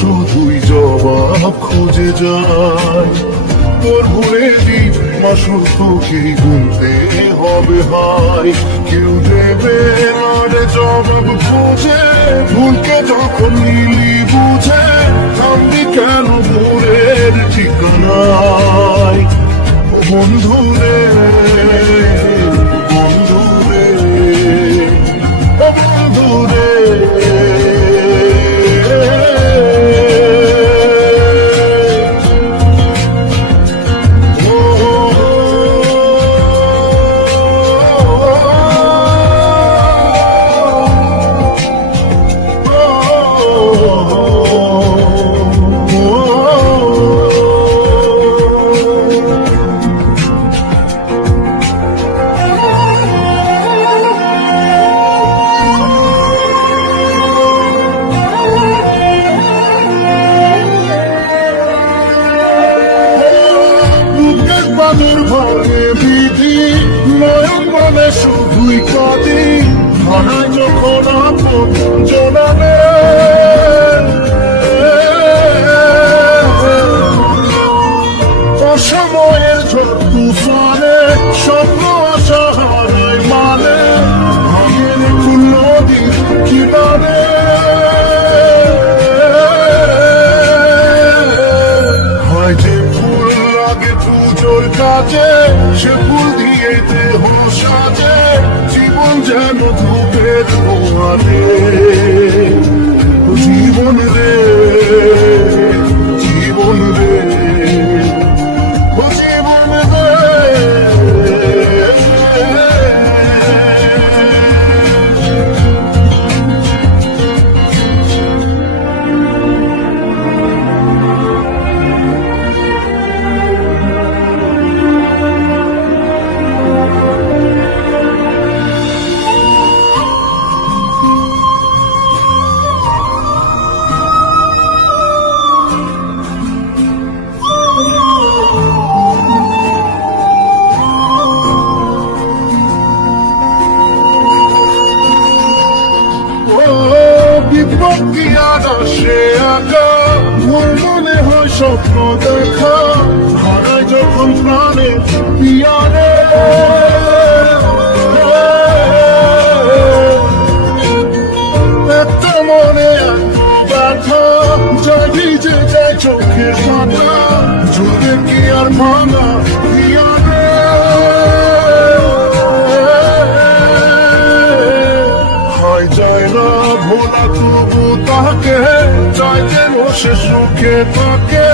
শুধুই জবাব খুঁজে যায়। তোর ভুলে দিই মাসুর তোকেই গুনতে হবে ভাই, কেউ দেবে না রে জবাব খুঁজে। ভুলকে যখন নিলি বুঝে থামবি কেন ভুলের ঠিকানায়? ও বন্ধু রে, বন্ধু রে, ও বন্ধু রে। ভাঙে বিধি নয়ন মানে শুধুই কাঁদি, হারায় যখন আপন জনাবে। অসময়ের ঝড় তুফানে স্বপ্ন আশা হারায় মানে, ভাঙের ফুল নদীর কিনারে। হয় যে ফুল লাগে পুজোর কাজে, সে ফুল দিয়ে দেহ সাজে, জীবন যেন ধূপের ধোঁয়ারে। জীবন রে, জীবন রে, ও জীবন রে। বিপত্তি আর আসে আঁকা, ভুল মনে হয় স্বপ্ন দেখা, হারায় যখন প্রাণে পিয়ারে। একটা মনে এত ব্যথা যায় ভিজে যায় চোখের কাঁটা, জোরে কি আর ভাঙা পিয়ারে। হয় যায় না ভোলা তবু তাকে, চাই যেন সে সুখে থাকে,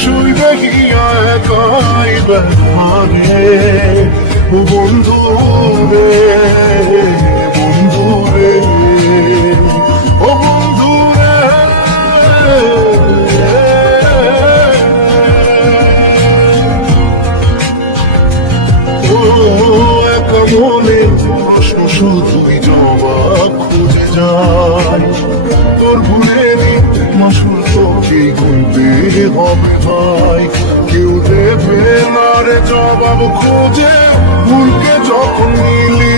শুইবে গিয়া একাই ব্যথারে। ও বন্ধু রে, বন্ধু রে, ও বন্ধু রে। ও একা মনে প্রশ্ন শুধুই জবাব খুঁজে যায়। তোর ভুলে দিন মাসুর তোকেই গুনতে হবে ভাই, কেউ দেবে না রে জবাব খুঁজে। ভুলকে যখন নিলি